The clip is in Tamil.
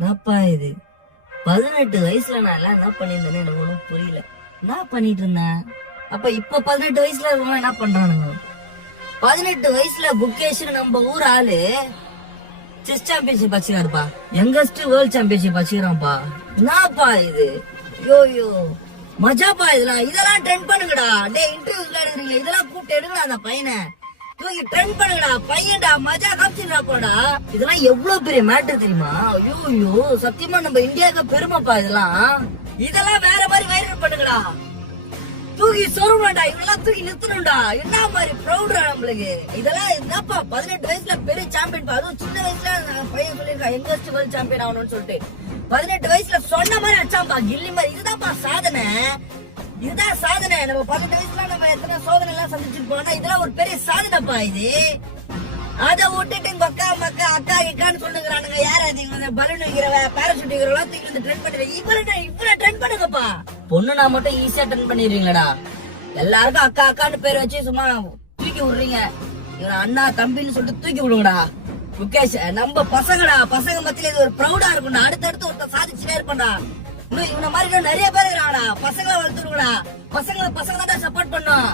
என்னப்பா இது 18 வயசுல நான் எல்லாம் என்ன பண்ணிருந்தேன்னு எனக்கு ஒண்ணும் புரியல. என்ன பண்ணிட்டு இருந்தேன் அப்ப? இப்ப 18 வயசுல இருக்கவங்க என்ன பண்றானுங்க? 18 வயசுல குகேஷ் நம்ம ஊர் ஆளு செஸ் சாம்பியன்ஷிப் வச்சுக்காருப்பா, யங்கஸ்ட் வேர்ல்ட் சாம்பியன்ஷிப் வச்சுக்கிறான்ப்பா. என்னப்பா இது? யோ மஜாப்பா இதெல்லாம் ட்ரெண்ட் பண்ணுங்கடா. டே இன்டர்வியூ எடுக்கிறீங்க, இதெல்லாம் கூப்பிட்டு எடுங்கடா. அந்த பையனை தூக்கி ட்ரெண்ட் பண்ணுங்கடா. பையன்டா மஜா காமிச்சுடா போடா. இதெல்லாம் எவ்வளவு பெரிய மேட்டர் தெரியுமா? ஐயோ சத்தியமா நம்ம இந்தியாவுக்கு பெருமைப்பா. இதெல்லாம் வேற மாதிரி வைரல் பண்ணுங்கடா. தூக்கி சொருவண்டா, இவெல்லாம் தூக்கி நிறுத்தணும்டா. என்ன மாதிரி ப்ரௌடா நம்மளுக்கு. இதெல்லாம் என்னப்பா 18 வயசுல பெரிய சாம்பியன். அதுவும் சின்ன வயசுல பையன் சொல்லிருக்கா யங்கஸ்ட் வேர்ல்ட் சாம்பியன் ஆகணும்னு சொல்லிட்டு 18 வயசுல சொன்ன மாதிரி அச்சாம்பா கில்லி மாதிரி. இதுதான்ப்பா சாதனை. இதுதான் சாதனை. நம்ம 18 வயசுல நம்ம எத்தனை சோதனை எல்லாம் சந்திச்சுட்டு போனா இதெல்லாம் ஒரு பெரிய சாதனைப்பா இது. அத விட்டுட்டு அக்கா மக்கா அக்கா இக்கான்னு சொல்லுங்கிறானுங்க. யார் அது? பலூன் வைக்கிறவ, பேராசூட் வைக்கிறவா தூக்கி வந்து ட்ரெண்ட் பண்ணுறேன். இவ்வளவு ட்ரெண்ட் பண்ணுங்கப்பா. பொண்ணுனா மட்டும் ஈஸியா ட்ரெண்ட் பண்ணிடுவீங்களா? எல்லாருக்கும் அக்கா அக்கான்னு பேர் வச்சு சும்மா தூக்கி விடுறீங்க. இவன் அண்ணா தம்பின்னு சொல்லிட்டு தூக்கி விடுங்கடா. முகேஷ் நம்ம பசங்கடா, பசங்க மத்தியில இது ஒரு ப்ரௌடா இருக்கும்டா. அடுத்தடுத்து ஒருத்தர் சாதிச்சுட்டே இருப்பான்டா. இன்னும் இவன மாதிரி நிறைய பேர் இருக்கிறாங்கடா. பசங்களை வளர்த்துருங்கடா. பசங்களை தான் சப்போர்ட் பண்ணும்.